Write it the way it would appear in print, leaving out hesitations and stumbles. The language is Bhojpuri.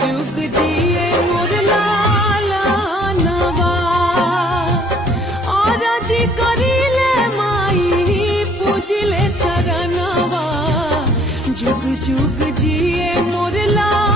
जुग जिए मोर लालनवा और जी करिले माई पूजिले चरणवा जुग जुग जिए मोर लालनवा।